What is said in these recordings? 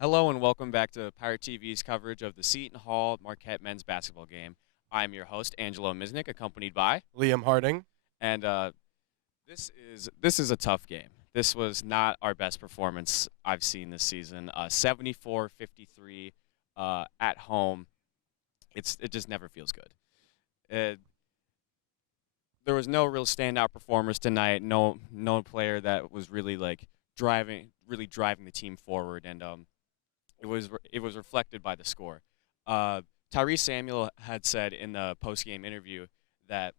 Hello and welcome back to Pirate TV's coverage of the Seton Hall Marquette men's basketball game. I'm your host, Angelo Misnik, accompanied by, Liam Harding. and this is a tough game. This was not our best performance I've seen this season. 74-53 at home. It just never feels good. Uh, there was no real standout performers tonight. No player that was really driving the team forward, and it was reflected by the score. Uh, Tyrese Samuel had said in the post-game interview that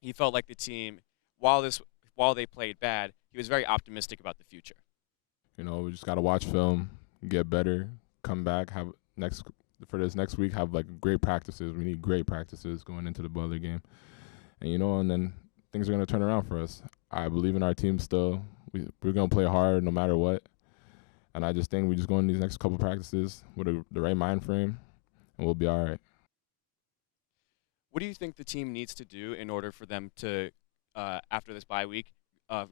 he felt like the team, while this while they played bad, he was very optimistic about the future. We just gotta watch film, get better, come back, have next for this next week, have like great practices. We need great practices going into the Butler game, and then things are gonna turn around for us. I believe in our team still. We're gonna play hard no matter what, and I just think we just go in these next couple practices with the right mind frame, and we'll be all right. What do you think the team needs to do in order for them to, after this bye week,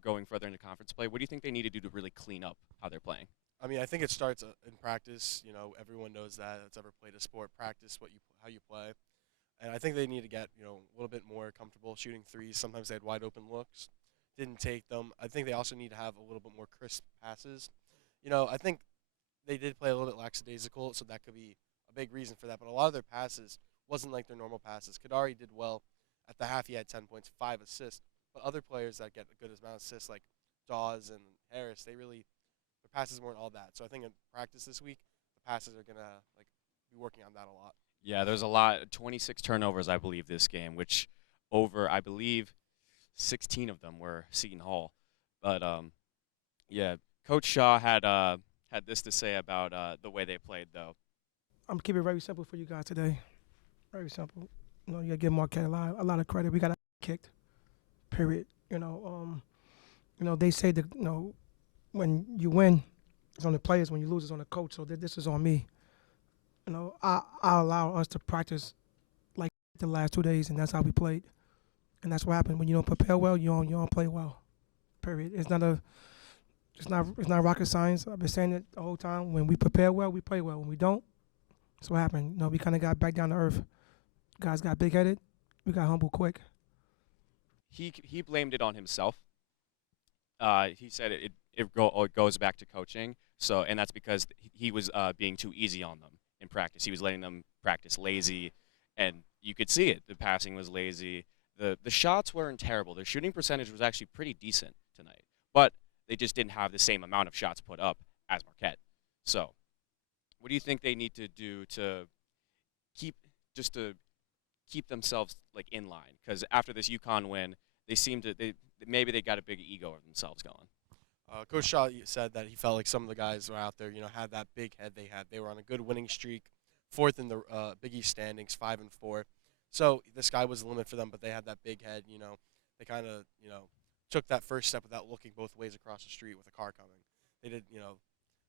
going further into conference play? What do you think they need to do to really clean up how they're playing? I mean, I think it starts in practice. Everyone knows that that's ever played a sport. Practice how you play, and I think they need to get a little bit more comfortable shooting threes. Sometimes they had wide open looks, didn't take them. I think they also need to have a little bit more crisp passes. I think they did play a little bit lackadaisical, so that could be a big reason for that. But a lot of their passes wasn't like their normal passes. Kadari did well at the half. He had 10 points, 5 assists. But other players that get a good amount of assists, like Dawes and Harris, their passes weren't all that. So I think in practice this week, the passes are gonna be working on that a lot. Yeah, there's a lot, 26 turnovers, I believe, this game, which over, I believe, 16 of them were Seton Hall. But yeah, Coach Shaw had this to say about the way they played, though. I'm gonna keep it very simple for you guys today. Very simple. You gotta give Marquette a lot of credit. We got kicked. Period. They say that when you win, it's on the players. When you lose, it's on the coach. So this is on me. I allow us to practice like the last 2 days, and that's how we played. And that's what happened. When you don't prepare well, you don't play well. Period. It's not rocket science. I've been saying it the whole time. When we prepare well, we play well. When we don't, that's what happened. We kind of got back down to earth. Guys got big headed. We got humble quick. He blamed it on himself. He said it goes back to coaching. So, and that's because he was being too easy on them in practice. He was letting them practice lazy, and you could see it. The passing was lazy. The shots weren't terrible. Their shooting percentage was actually pretty decent tonight, but they just didn't have the same amount of shots put up as Marquette. So, what do you think they need to do to keep to keep themselves like in line? Because after this UConn win, they seem to maybe they got a big ego of themselves going. Coach Shaw said that he felt like some of the guys who were out there, had that big head they had. They were on a good winning streak, fourth in the Big East standings, 5-4. So the sky was the limit for them, but they had that big head. They kind of took that first step without looking both ways across the street with a car coming. They did.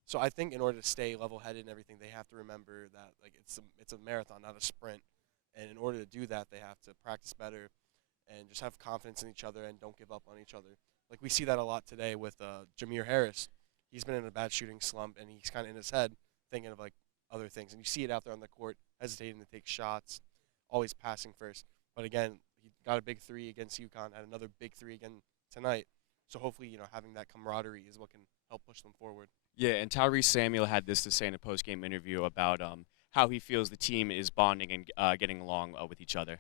So I think in order to stay level-headed and everything, they have to remember that it's a marathon, not a sprint. And in order to do that, they have to practice better and just have confidence in each other and don't give up on each other. Like we see that a lot today with Jameer Harris. He's been in a bad shooting slump, and he's kind of in his head thinking of other things. And you see it out there on the court, hesitating to take shots, always passing first. But again, he got a big three against UConn, had another big three again tonight. So hopefully, having that camaraderie is what can help push them forward. Yeah, and Tyrese Samuel had this to say in a post-game interview about how he feels the team is bonding and getting along with each other.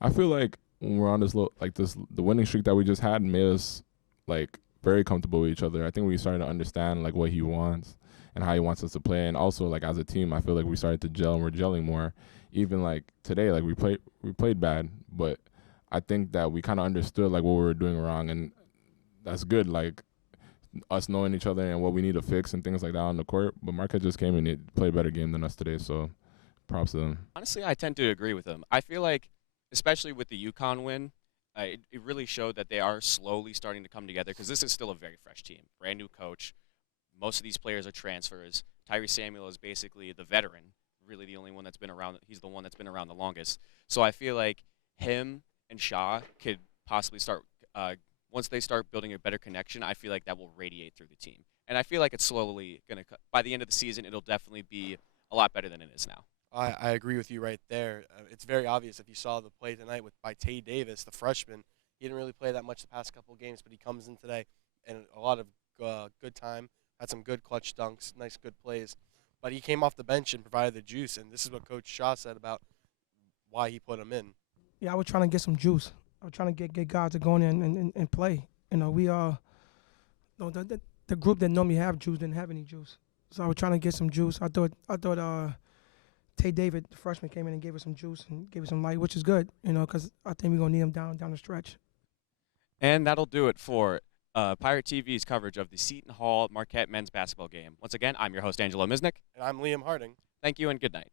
I feel like when we're on the winning streak that we just had made us like very comfortable with each other. I think we started to understand like what he wants and how he wants us to play, and also like as a team, I feel like we started to gel and we're gelling more. Even like today, like we played bad, but I think that we kind of understood like what we were doing wrong, and that's good. Like us knowing each other and what we need to fix and things like that on the court. But Marquette just came and played a better game than us today, so props to them. Honestly, I tend to agree with him. I feel like, especially with the UConn win, it really showed that they are slowly starting to come together because this is still a very fresh team, brand new coach. Most of these players are transfers. Tyrese Samuel is basically the veteran, really the only one that's been around. He's the one that's been around the longest. So I feel like him and Shaw could possibly start once they start building a better connection. I feel like that will radiate through the team, And I feel like it's slowly going to, by the end of the season, it'll definitely be a lot better than it is now. I agree with you right there. It's very obvious if you saw the play tonight by Tay Davis, the freshman. He didn't really play that much the past couple of games, but he comes in today and a lot of good time. Had some good clutch dunks, nice good plays. But he came off the bench and provided the juice, and this is what Coach Shaw said about why he put him in. Yeah, I was trying to get some juice. I was trying to get guys to go in and play. You know, the group that normally have juice didn't have any juice. So I was trying to get some juice. I thought Tay David, the freshman, came in and gave us some juice and gave us some light, which is good, you know, because I think we're going to need him down the stretch. And that'll do it for Pirate TV's coverage of the Seton Hall Marquette men's basketball game. Once again, I'm your host, Angelo Misnik. And I'm Liam Harding. Thank you and good night.